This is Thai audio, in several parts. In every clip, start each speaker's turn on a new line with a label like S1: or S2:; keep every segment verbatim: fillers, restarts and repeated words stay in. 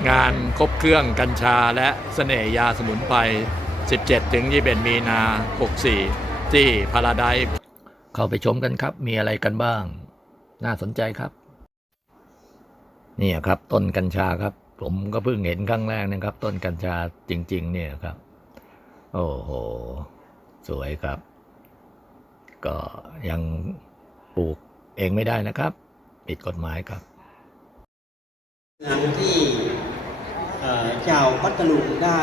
S1: งานครบเครื่องกัญชาและเสน่ห์ยาสมุนไพร สิบเจ็ดถึงยี่สิบเอ็ด มีนา หกสี่ ที่พาราไดซ์เข้าไปชมกันครับมีอะไรกันบ้างน่าสนใจครับนี่ครับต้นกัญชาครับผมก็เพิ่งเห็นครั้งแรกนะครับต้นกัญชาจริงๆเนี่ยครับโอ้โหสวยครับก็ยังปลูกเองไม่ได้นะครับผิดกฎหมายครับ
S2: งานที่ชาวพัทลุงได้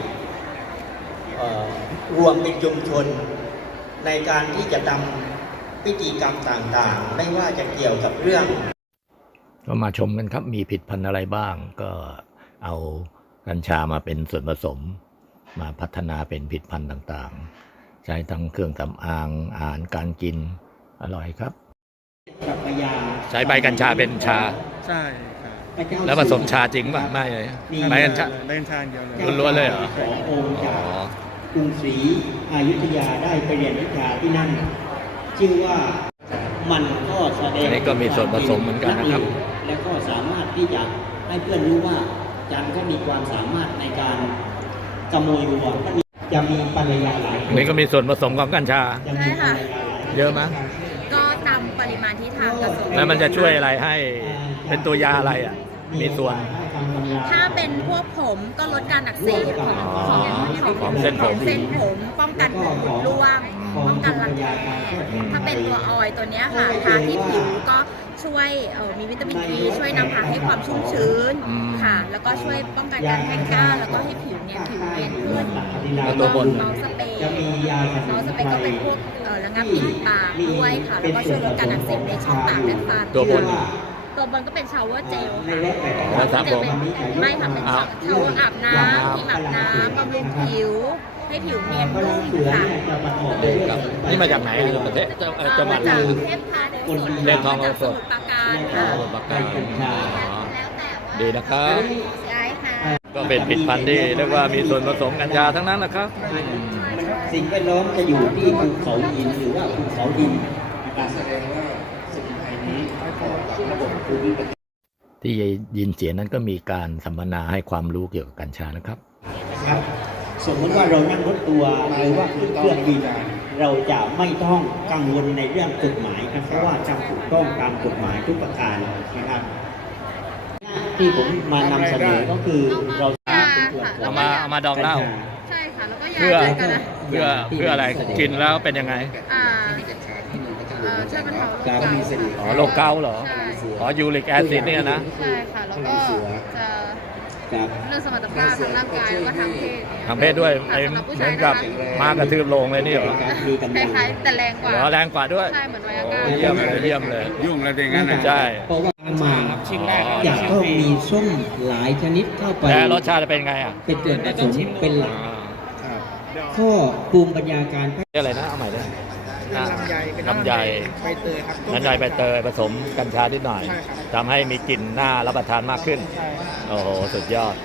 S2: รวมเป็นชุมชนในการที่จะทำพิธีกรรมต่างๆไม่ว่าจะเกี่ยวกับเรื่อง
S1: ก็มาชมกันครับมีผลิตภัณฑ์อะไรบ้างก็เอากัญชามาเป็นส่วนผสมมาพัฒนาเป็นผลิตภัณฑ์ต่างๆใช้ทั้งเครื่องสำอางอาหารการกินอร่อยครับใช้ใบกัญชาเป็นชา
S3: ใช่ครับ
S1: แล้วผสมชาจริงป่ะไม่เลยใบกัญชา
S3: ใบกัญชาเดียวเลย
S1: ล้วนๆเลยเหรอ
S2: ขององค์จากกรุงศรีอยุธยาได้ไปเรียนวิชาที่นั่นชื่อว่ามันก็แสดง
S1: อันนี้ก็มีส่วนผสมเหมือนกันนะครับ
S2: และก็สามารถที่จะให้เพื่อนรู้ว่าจันก็มีความสามารถในการขโมยวัวจะมีภรรยาหลาย
S1: อันนี้ก็มีส่วนผสมของกัญชา
S4: ใช่ค่ะ
S1: เยอะมั้ย
S4: ก็ตามปริมาณที่ทางกระทรวง
S1: แล้วมันจะช่วยอะไรให้เป็นตัวยาอะไรอ่ะมีส่วน
S4: ถ้าเป็นพวกผมก็ลดการอักเสบของของ
S1: ของเส้นผม
S4: เส้นผมป้องกันผมร่วงป้องกันรังแคถ้าเป็นตัวออยตัวนี้ค่ะทาที่ผิวก็ช่วยมีวิตามินอีช่วยนำพาให้ความชุ่มชื้นค่ะแล้วก็ช่วยป้องกันการแห้งกร้านแล้วก็ให้ผิวเนี่ยผิวเนียนขึ้น
S1: แล้วตัวบน
S4: เมาส์สเปรย์เมาส์สเปรย์ก็เป็นพวกระงับกลิ่นปากด้วยค่ะแล้วก็ช่วยลดการอักเสบในช่องปากและฟัน
S1: ตัวบน
S4: ตัวบนก็เป็นชาวเวอร์เจล
S1: ค่ะ
S4: จะเป็นไม่ค่ะเป็นชาวเวอร์อาบน้ำที่อาบน้ำบำรุงผิวให้ผิวเนียนนุ่มค่ะ
S1: นี่มาจากไหนประเทศจังหวัด
S4: จากเทพพาเดล
S1: เทพทอง
S4: สมุทรปราการค่ะ
S1: ปราการดีนะครับ
S4: ใช่ค่ะ
S1: ก็เป็นผลิตภัณฑ์ที่เรียกว่ามีส่วนผสมกัญชาทั้งนั้นนะครับ
S2: สิ่งแวดล้อมจะอยู่ที่ภูเขาหินหรือว่าภูเขาดินการแสดงว่าสมุนไพรนี้ไม่พอกับระบบภูมิปัญญา
S1: ที่ยินเสียงนั้นก็มีการสัมมนาให้ความรู้เกี่ยวกับกัญชานะครับ
S2: ครับสมมติว่าเรานั่งรถตัวหรือว่าขึ้นเครื่องบินเราจะไม่ต้องกังวลในเรื่องกฎหมายครับเพราะว่าทำถูกต้องตามกฎหมายทุกประการนะครับที่ผมมานำเสนอก็คือเรา
S1: เอามาเอามาดองเหล้า
S4: ใช่ค่ะแล้วก็ยา
S1: เพื่อเพื่อเพื่ออะไรกินแล้วเป็นยังไง
S4: อ่าช่วยบรรเทา
S2: การมีสติ
S1: อ๋อโรคเกาต์เหรออ๋อยูริกแอซิดเนี่ยนะ
S4: ใช่ค่ะแล้วก็จะเรื่องสมรรถภาพทางร่างกายแล้วก็ทางเพศ
S1: ทางเพศด้วยเหมือนกับมากระทืบโลงเลยนี่เหรอ
S4: คล้ายๆแต่แรงกว่า
S1: แรงกว่าด้วย
S4: ใช่เหมือนไวอาก้า
S1: เยี่ยมเลยเยี่ยมเลย
S3: ยุ่งแล้วอย่างนั้น
S1: ใช่
S2: เพราะว่ามาอยากต้องมีส้มหลายชนิดเข้าไป
S1: แต่รสชาติเป็นไงอ่ะ
S2: เป็นส่วนผสมเป็นหลักข้อภูมิปัญญาการ
S1: อะไรนะเอาใหม่ด้วยน้ำใย
S3: ใบเตยครับ
S1: น้ำใยใบเตยผสมกัญชานิดหน่อยทำให้มีกลิ่นน่ารับประทานมากขึ้นโอ้โหสุดยอด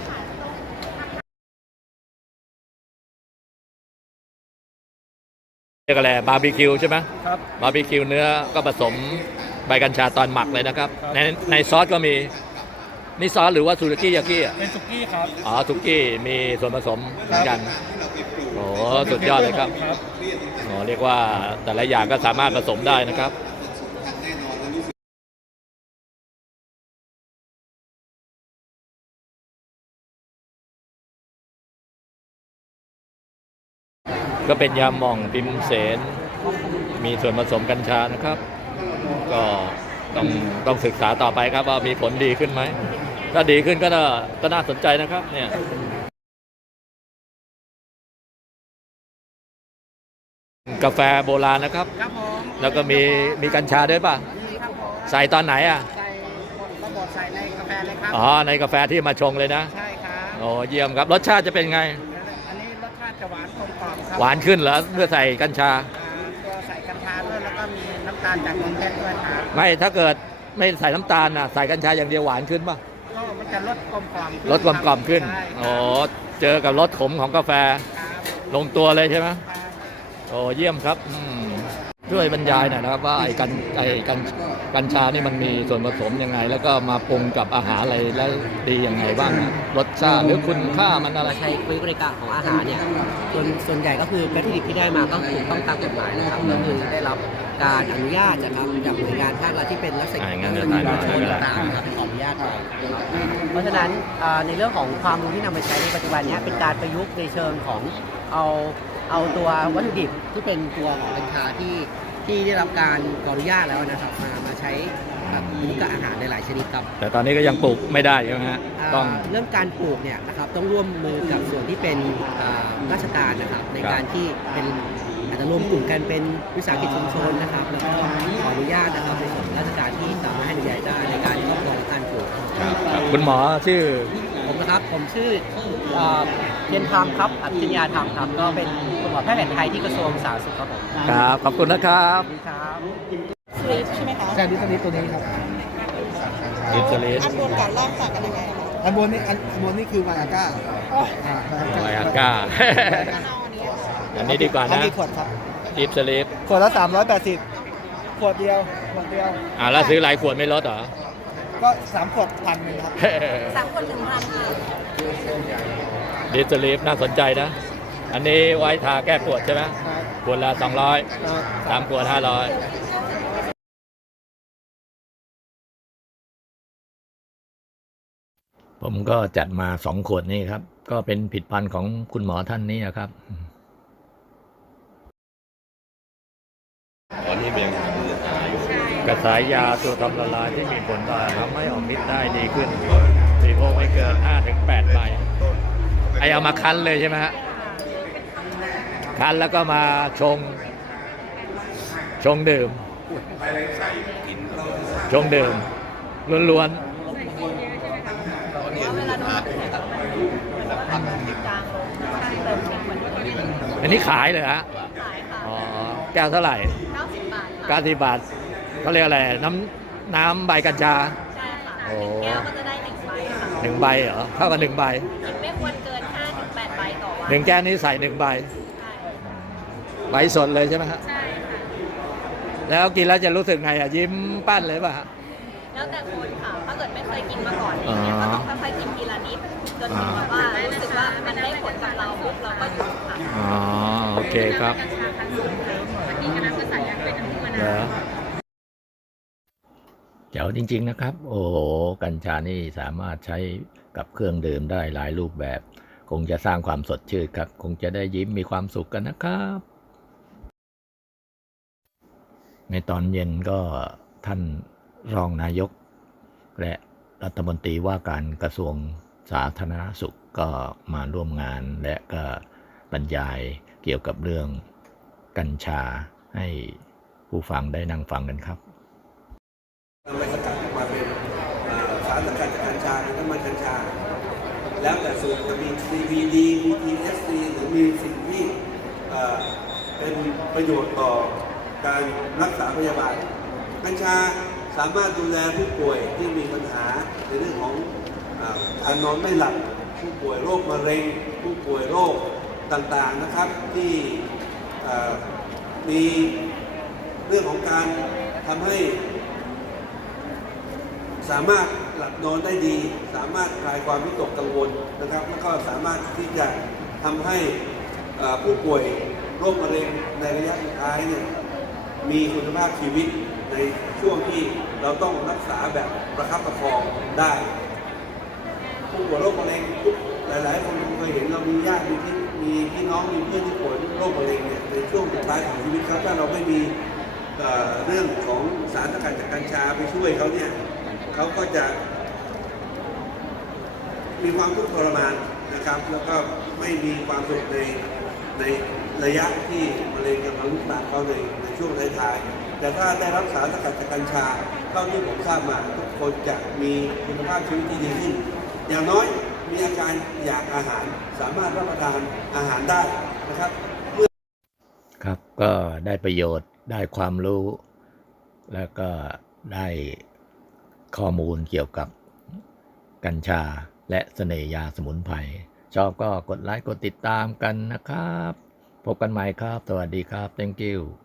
S1: เรียกอะไรบาร์บีคิวใช่ไหม
S3: ครับ
S1: บาร์บีคิวเนื้อก็ผสมใบกัญชาตอนหมักเลยนะครับในในซอสก็มีนี่ซอสหรือว่าซูรุกิยากิอ่ะ
S3: เป็นซุกี้ครับ
S1: อ๋อซุกี้มีส่วนผสมเหมือนกันโอ้สุดยอดเลยครับอ๋อเรียกว่าแต่ละอย่างก็สามารถผสมได้นะครับก็เป็นยาหม่องพิมเสนมีส่วนผสมกัญชานะครับก็ต้องต้องศึกษาต่อไปครับว่ามีผลดีขึ้นไหมถ้าดีขึ้นก็น่าก็น่าสนใจนะครับเนี่ยกาแฟโบราณนะครับแล้วก็มีมีกัญชาด้วยป่ะใส่ตอนไหนอ่ะ
S5: ใส่ก็บอกใส่ในกาแฟเลยครับ
S1: อ๋อในกาแฟที่มาชงเลยนะ
S5: ใช่ครับ
S1: โอ้เยี่ยมครับรสชาติจะเป็นไง
S5: อันนี้รสชาติจะหวานกลมกล่อมครับ
S1: หวานขึ้นเหรอเมื่อใส่กัญชา
S5: ตัวใส่กัญชาด้วยแล้วก็มีน้ำตาลจากนมแพะด้วยครับ
S1: ไม่ถ้าเกิดไม่ใส่น้ำตาลนะใส่กัญชาอย่างเดียวหวานขึ้นป่ะ
S5: ก็มันจะลดกลมกล่อม
S1: ลดกลมกล่อมขึ้นโอ้เจอกับรสขมของกาแฟลงตัวเลยใช่ไหมโอ้เยี่ยมครับช่วยบรรยายหน่อยนะครับว่าไอ้กันไอ้กันกัญชานี่มันมีส่วนผสมยังไง แล้วก็มาปรุงกับอาหารอะไรแล้วดียังไงบ้างอะรสชาติหรือคุณค่ามันอะไร
S6: ใช้บริการของอาหารเนี่ยส่วนส่วนใหญ่ก็คือวัตถุดิบที่ได้มาก็ถูกต้องตามกฎหมายนะครับก็คือได้รับการอนุญาตจากจากหน่วยงานภาครัฐที่เป็นรัฐ
S1: อ่างั้น
S6: รา
S1: เดี๋
S6: ช
S1: ยว
S6: การ
S1: ถ่ายหน่อย
S6: ชนต่างๆนะครับเป็นขออนุญาตมาเพราะฉะนั้นอ่าในเรื่องของความรู้ที่นำมาใช้ในปัจจุบันเนี้เป็นการประยุกต์ในเชิงของเอาเอาตัววัตถุดิบที่เป็นตัวของกัญชาที่ที่ได้รับการขออนุญาตแล้วนะครับมามาใช้กับประยุกต์กับอาหารหลายๆชนิดครับ
S1: แต่ตอนนี้ก็ยังปลูกไม่ได้ใช่ไหมฮะต้อง
S6: อ่าเรื่องการปลูกเนี่ยนะครับต้องร่วมมือกับส่วนที่เป็นอ่าราชการนะครับในการที่เป็นอาจจะรวมกลุ่มกันเป็นวิสาหกิจชุมชนนะครับแล้วก็ขออนุญาตนะครับในส่วนราชการที่สามารถให้อนุญาตได้ในการครอบครองและการปลูก
S1: ครับครับคุณหมอชื่อ
S6: ผมนะครับผมชื่อเอ่อเทียนธรรมครับอัจฉริยาธรรมครับก็เป็นคุณหมอแพทย์แผนไทยที่กระทรวงสาธารณสุขครับผม
S1: ครับขอบคุณนะครับ
S6: สวัสดีครับ
S5: สลิปใช่ไหมคะ
S3: ใช่ดิสลิปตัวนี้ครับ
S1: ดิสลิส
S5: อันบนกับล่างต่างกันยังไงคะ
S3: อันบนนี่อันอันบนนี่คือวาก้าอ่า
S1: ไวอาก้า
S5: เอาอันนี้
S1: อันนี้ดีกว่า
S3: เอา
S1: นะ
S3: กี่ขวดครับ
S1: ดิสลิส
S3: ขวดละสามร้อยแปดสิบขวดเดียวขวดเดียว
S1: อ่าแล้วซื้อหลายขวดไม่ลดเหรอ
S3: ก็สามขวดพันหนึ่งครับ
S4: สามคนถึงพันค่ะ
S1: ดิสลิสน่าสนใจนะ อันนี้ไว้ทาแก้ปวดใช่ไหมขวดละสองร้อยสามขวดห้าร้อยผมก็จัดมาสองขวดนี่ครับ ก็เป็นผลิตภัณฑ์ของคุณหมอท่านนี้นะครับ กระสายยาตัวทำละลายที่มีผลต่อทำให้ออกฤทธิ์ได้ดีขึ้นสีโพกไม่เกินห้าถึงแปดใบไอเอามาคั้นเลยใช่ไหมฮะ คั้นแล้วก็มาชง ชงดื่ม ชงดื่มล้วน
S4: เวลาโดนจางลงใช่เติมเค็มเหมือนที่
S1: ๆ อันนี้ขายเลยฮะ
S4: ขายค่ะ
S1: อ๋อ แก้วเท่าไหร่
S4: เก้าสิบบาทค่ะ
S1: เก้าสิบบาทเขาเรียกอะไร น้ำน้ำใบกัญชา
S4: ใช่ค่ะ
S1: โอ้
S4: แก้วก็จะได้หนึ่งใบค่ะ
S1: หนึ่งใบเหรอ เท่ากับหนึ่งใบ
S4: กินไม่ควรเกินห้าถึงแปดใบต่อวัน
S1: หนึ่งแก้วนี้ใส่หนึ่งใบ
S4: ใช่
S1: ใบสดเลยใช่ไหมฮะ
S4: ใช่ค่ะ
S1: แล้วกินแล้วจะรู้สึกไงอ่ะ ยิ้มปั้นเลยป่ะฮะ
S4: แล้วแต่คนค่ะ ถ้าเกิดไม่เคยกินมาก่อนอย่างเงี้ยก็ต้องค่อยๆกินทีละนิดจนถึงแบบว่ารู้สึกว่ามันได้ผลกับเราปุ๊บเราก็หยุดค่ะ
S1: อ๋อ โอเคครับเหรอเจ๋วจริง ๆ นะครับ โอ้โห กัญชานี่สามารถใช้กับเครื่องดื่มได้หลายรูปแบบ คงจะสร้างความสดชื่นครับ คงจะได้ยิ้มมีความสุขกันนะครับ ในตอนเย็นก็ท่านรองนายกและรัฐมนตรีว่าการกระทรวงสาธารณสุขก็มาร่วมงานและก็บรรยายเกี่ยวกับเรื่องกัญชาให้ผู้ฟังได้นั่งฟังกันครับ
S7: นำไปสกัดออกมาเป็นอ่าสารสกัดจากกัญชาเป็นน้ำมันกัญชา แล้วแต่สูตรจะมี ซี บี ดี มี ที เอส ซี หรือมีสิ่งที่อ่าเป็นประโยชน์ต่อการรักษาพยาบาล กัญชาสามารถดูแลผู้ป่วยที่มีปัญหาในเรื่องของอ่าการนอนไม่หลับ ผู้ป่วยโรคมะเร็ง ผู้ป่วยโรคต่างๆนะครับที่อ่ามีเรื่องของการทำให้สามารถหลับนอนได้ดี สามารถคลายความวิตกกังวลนะครับ แล้วก็สามารถที่จะทำให้ผู้ป่วยโรคมะเร็งในระยะสุดท้ายเนี่ยมีคุณภาพชีวิตในช่วงที่เราต้องรักษาแบบประคับประคองได้ ผู้ป่วยโรคมะเร็งทุกหลายๆคนเคยเห็นเรามีญาติมีพี่มีพี่น้องมีเพื่อนที่ป่วยโรคมะเร็งเนี่ยในช่วงสุดท้ายของชีวิตเขาถ้าเราไม่มีเอ่อเรื่องของสารสกัดจากกัญชาไปช่วยเขาเนี่ยเขาก็จะมีความทุกข์ทรมานนะครับ แล้วก็ไม่มีความสุขในในระยะที่มะเร็งกำลังลุกลามเขาในในช่วงท้ายๆแต่ถ้าได้รับสารสกัดจากกัญชาเท่าที่ผมทราบมาทุกคนจะมีคุณภาพชีวิตที่ดีขึ้นอย่างน้อยมีอาการอยากอาหารสามารถรับประทานอาหารได้นะครับ
S1: ครับก็ได้ประโยชน์ได้ความรู้ แล้วก็ได้ข้อมูลเกี่ยวกับกัญชาและเสน่ห์ยาสมุนไพรชอบก็กดไลค์กดติดตามกันนะครับ พบกันใหม่ครับ สวัสดีครับ thank you